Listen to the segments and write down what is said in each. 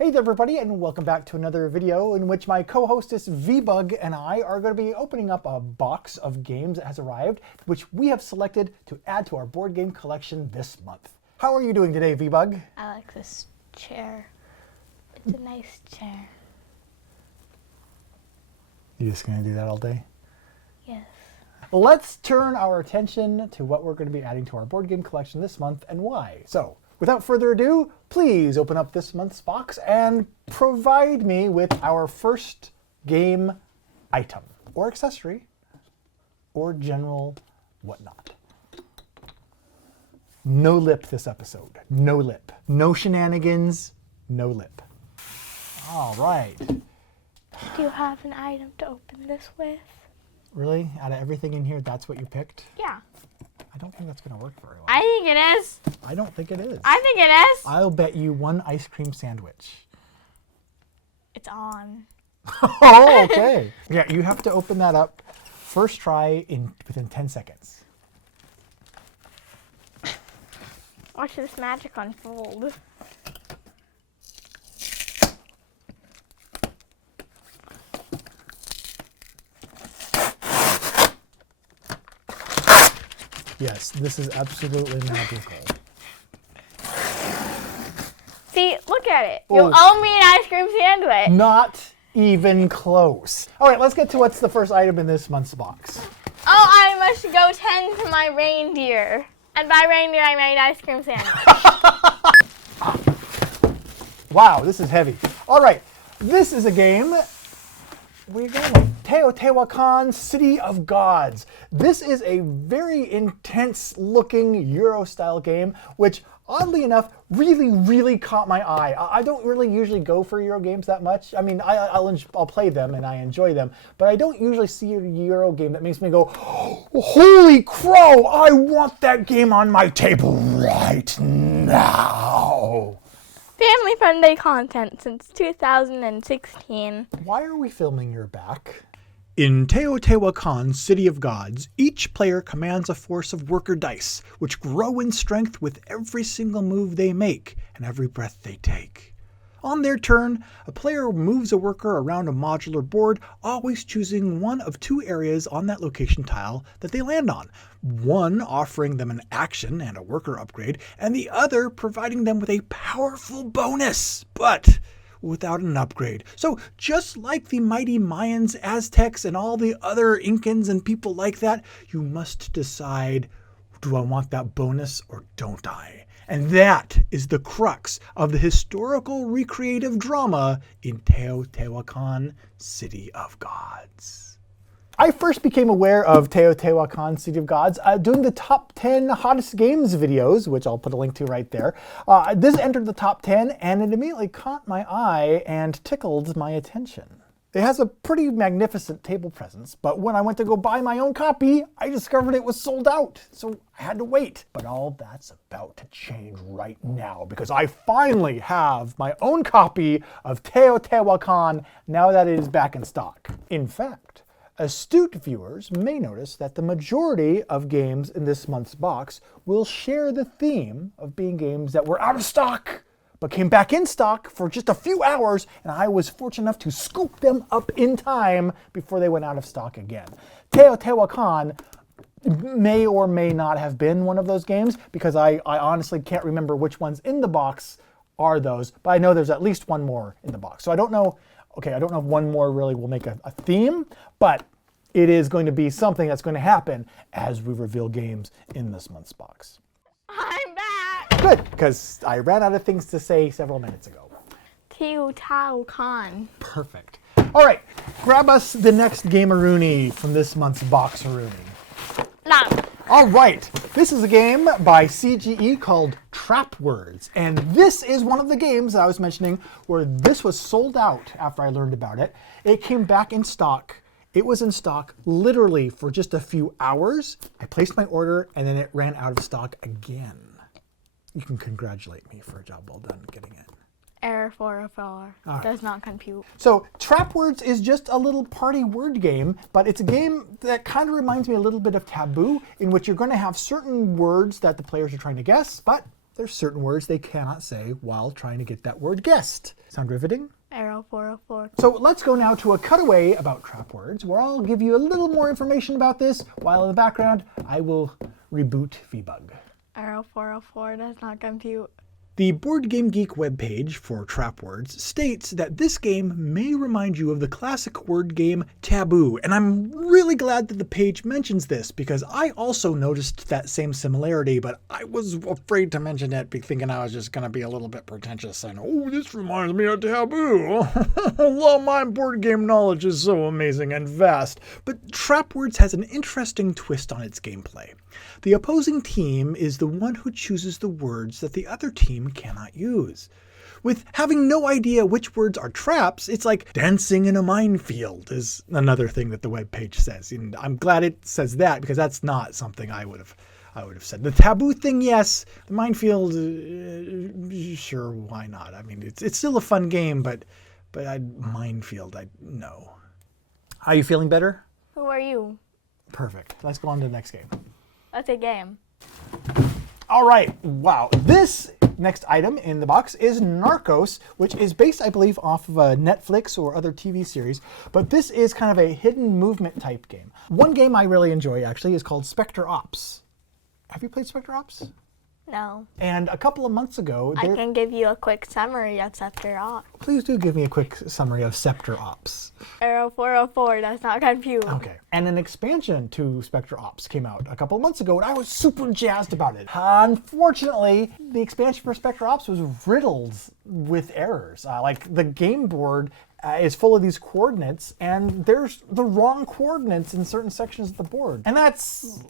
Hey there everybody, and welcome back to another video in which my co-hostess V-Bug and I are going to be opening up a box of games that has arrived, which we have selected to add to our board game collection this month. How are you doing today, V-Bug? I like this chair. It's a nice chair. You just going to do that all day? Yes. Let's turn our attention to what we're going to be adding to our board game collection this month and why. So, without further ado, please open up this month's box and provide me with our first game item, or accessory, or general whatnot. No lip this episode. No lip. No shenanigans. No lip. All right. Do you have an item to open this with? Really? Out of everything in here, that's what you picked? Yeah. I don't think that's going to work very well. I think it is. I don't think it is. I think it is. I'll bet you one ice cream sandwich. It's on. Oh, okay. Yeah, you have to open that up first try within 10 seconds. Watch this magic unfold. Yes, this is absolutely magical. See, look at it. You Oh. owe me an ice cream sandwich. Not even close. All right, let's get to what's the first item in this month's box. Oh, I must go tend to my reindeer. And by reindeer, I mean ice cream sandwich. Wow, this is heavy. All right, this is a game. We're going with Teotihuacan, City of Gods. This is a very intense-looking Euro-style game, which, oddly enough, really caught my eye. I don't really usually go for Euro games that much. I mean, I'll play them and I enjoy them, but I don't usually see a Euro game that makes me go, holy crow, I want that game on my table right now. Family-friendly content since 2016. Why are we filming your back? In Teotihuacan, City of Gods, each player commands a force of worker dice, which grow in strength with every single move they make and every breath they take. On their turn, a player moves a worker around a modular board, always choosing one of two areas on that location tile that they land on, one offering them an action and a worker upgrade, and the other providing them with a powerful bonus, but without an upgrade. So just like the mighty Mayans, Aztecs, and all the other Incans and people like that, you must decide, do I want that bonus or don't I? And that is the crux of the historical recreative drama in Teotihuacan, City of Gods. I first became aware of Teotihuacan, City of Gods doing the top 10 hottest games videos, which I'll put a link to right there. This entered the top 10 and it immediately caught my eye and tickled my attention. It has a pretty magnificent table presence, but when I went to go buy my own copy, I discovered it was sold out, so I had to wait. But all that's about to change right now, because I finally have my own copy of Teotihuacan now that it is back in stock. In fact, astute viewers may notice that the majority of games in this month's box will share the theme of being games that were out of stock, but came back in stock for just a few hours, and I was fortunate enough to scoop them up in time before they went out of stock again. Teotihuacan may or may not have been one of those games, because I honestly can't remember which ones in the box are those, but I know there's at least one more in the box. So I don't know if one more really will make a theme, but it is going to be something that's going to happen as we reveal games in this month's box. I'm back. Good, because I ran out of things to say several minutes ago. Teotihuacan. Perfect. All right, grab us the next Gameroony from this month's Boxeroony. No. All right, this is a game by CGE called Trap Words, and this is one of the games I was mentioning where this was sold out after I learned about it. It came back in stock. It was in stock literally for just a few hours. I placed my order and then it ran out of stock again. You can congratulate me for a job well done getting it. Error 404. Does not compute. So Trap Words is just a little party word game, but it's a game that kind of reminds me a little bit of Taboo, in which you're going to have certain words that the players are trying to guess, but there's certain words they cannot say while trying to get that word guessed. Sound riveting? Arrow 404. So let's go now to a cutaway about trap words, where I'll give you a little more information about this, while in the background, I will reboot VBug. Arrow 404 does not compute. The Board Game Geek webpage for trap words states that this game may remind you of the classic word game Taboo, and I'm really glad that the page mentions this because I also noticed that same similarity, but I was afraid to mention it thinking I was just going to be a little bit pretentious and, oh, this reminds me of Taboo. Well, my board game knowledge is so amazing and vast. But trap words has an interesting twist on its gameplay. The opposing team is the one who chooses the words that the other team cannot use. With having no idea which words are traps, it's like dancing in a minefield is another thing that the webpage says. And I'm glad it says that because that's not something I would have said. The taboo thing, yes. The minefield, sure, why not? I mean, it's still a fun game, but minefield, no. Are you feeling better? Who are you? Perfect. Let's go on to the next game. What's a game? All right. Wow. This next item in the box is Narcos, which is based, I believe, off of a Netflix or other TV series. But this is kind of a hidden movement type game. One game I really enjoy, actually, is called Spectre Ops. Have you played Spectre Ops? No. And a couple of months ago... I can give you a quick summary of Scepter Ops. Please do give me a quick summary of Sceptre Ops. Arrow 404 does not compute. Okay. And an expansion to Spectre Ops came out a couple of months ago, and I was super jazzed about it. Unfortunately, the expansion for Spectre Ops was riddled with errors. Like, the game board is full of these coordinates, and there's the wrong coordinates in certain sections of the board. And that's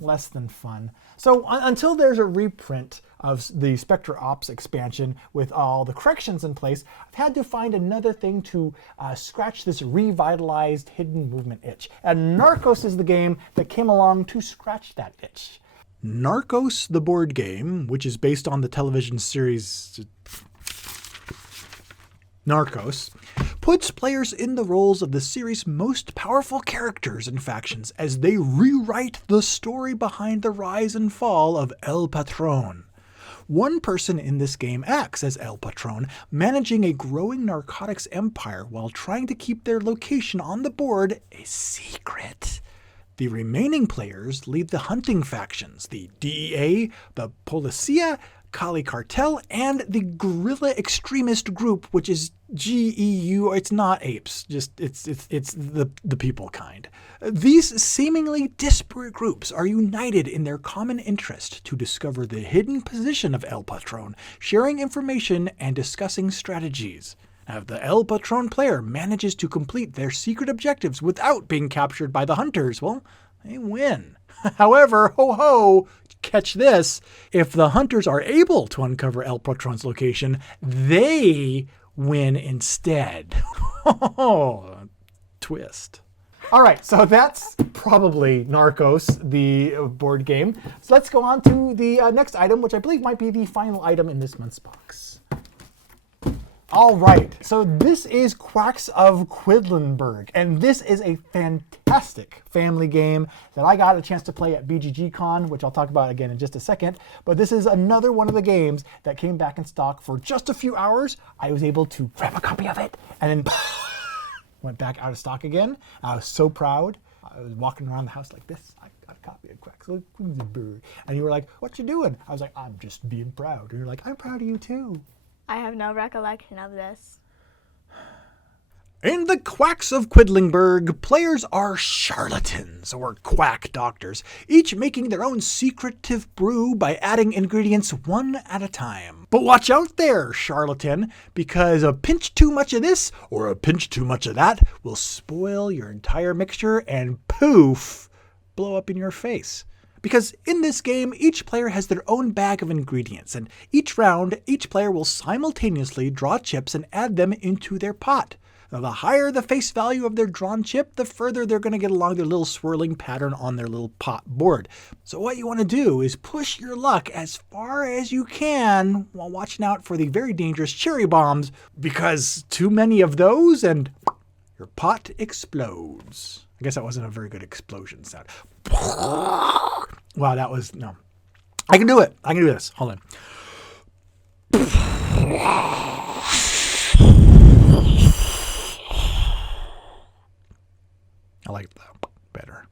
less than fun. So until there's a reprint of the Spectre Ops expansion with all the corrections in place, I've had to find another thing to scratch this revitalized hidden movement itch. And Narcos is the game that came along to scratch that itch. Narcos, the board game, which is based on the television series Narcos, puts players in the roles of the series' most powerful characters and factions as they rewrite the story behind the rise and fall of El Patron. One person in this game acts as El Patron, managing a growing narcotics empire while trying to keep their location on the board a secret. The remaining players lead the hunting factions, the DEA, the Policia, Cali Cartel, and the guerrilla extremist group, which is GEU. It's not apes, just it's the people kind. These seemingly disparate groups are united in their common interest to discover the hidden position of El Patron, sharing information and discussing strategies. Now, if the El Patron player manages to complete their secret objectives without being captured by the hunters, well, they win. However, ho-ho, catch this, if the hunters are able to uncover El Patron's location, they win instead. Oh, twist. All right, so that's probably Narcos, the board game. So let's go on to the next item, which I believe might be the final item in this month's box. All right, so this is Quacks of Quedlinburg, and this is a fantastic family game that I got a chance to play at BGG-Con, which I'll talk about again in just a second. But this is another one of the games that came back in stock for just a few hours. I was able to grab a copy of it, and then went back out of stock again. I was so proud. I was walking around the house like this. I got a copy of Quacks of Quedlinburg. And you were like, what you doing? I was like, I'm just being proud. And you're like, I'm proud of you too. I have no recollection of this. In the Quacks of Quedlinburg, players are charlatans, or quack doctors, each making their own secretive brew by adding ingredients one at a time. But watch out there, charlatan, because a pinch too much of this, or a pinch too much of that, will spoil your entire mixture and poof, blow up in your face. Because in this game, each player has their own bag of ingredients, and each round, each player will simultaneously draw chips and add them into their pot. Now, the higher the face value of their drawn chip, the further they're going to get along their little swirling pattern on their little pot board. So what you want to do is push your luck as far as you can while watching out for the very dangerous cherry bombs, because too many of those and your pot explodes. I guess that wasn't a very good explosion sound. Wow, that was, no. I can do it. I can do this. Hold on. I like that better.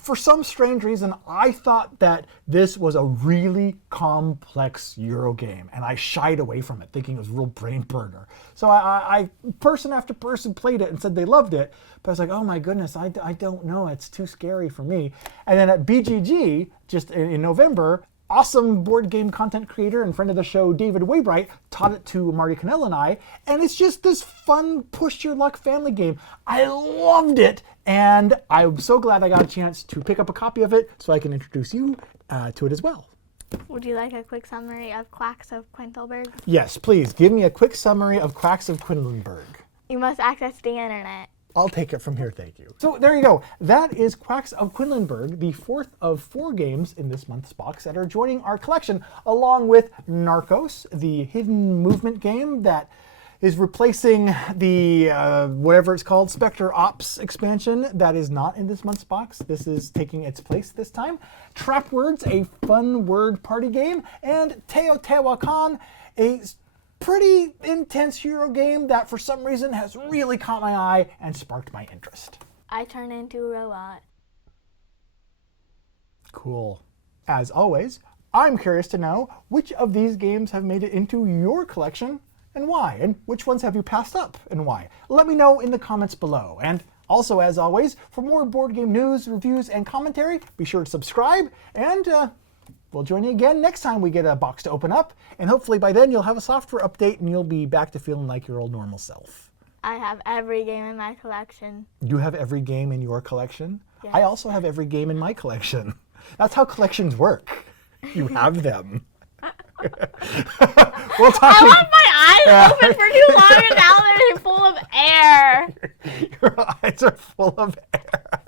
For some strange reason, I thought that this was a really complex Euro game, and I shied away from it, thinking it was a real brain burner. So I person after person played it and said they loved it, but I was like, oh my goodness, I don't know, it's too scary for me. And then at BGG, just in November, awesome board game content creator and friend of the show, David Waybright, taught it to Marty Cannell and I, and it's just this fun push your luck family game. I loved it, and I'm so glad I got a chance to pick up a copy of it so I can introduce you to it as well. Would you like a quick summary of Quacks of Quintelberg? Yes, please, give me a quick summary of Quacks of Quinlanburg. You must access the internet. I'll take it from here, thank you. So there you go. That is Quacks of Quinlanburg, the fourth of 4 games in this month's box that are joining our collection, along with Narcos, the hidden movement game that is replacing the, whatever it's called, Spectre Ops expansion that is not in this month's box. This is taking its place this time. Trap Words, a fun word party game, and Teotihuacan, a pretty intense Euro game that for some reason has really caught my eye and sparked my interest. I turn into a robot. Cool. As always, I'm curious to know which of these games have made it into your collection and why, and which ones have you passed up and why. Let me know in the comments below. And also, as always, for more board game news, reviews, and commentary, be sure to subscribe, and we'll join you again next time we get a box to open up, and hopefully by then you'll have a software update and you'll be back to feeling like your old normal self. I have every game in my collection. You have every game in your collection? Yes. I also have every game in my collection. That's how collections work. You have them. We'll talk I left my eyes open for too long and now they're full of air. Your eyes are full of air.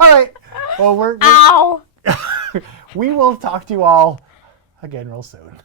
All right. Well, Ow. we will talk to you all again real soon.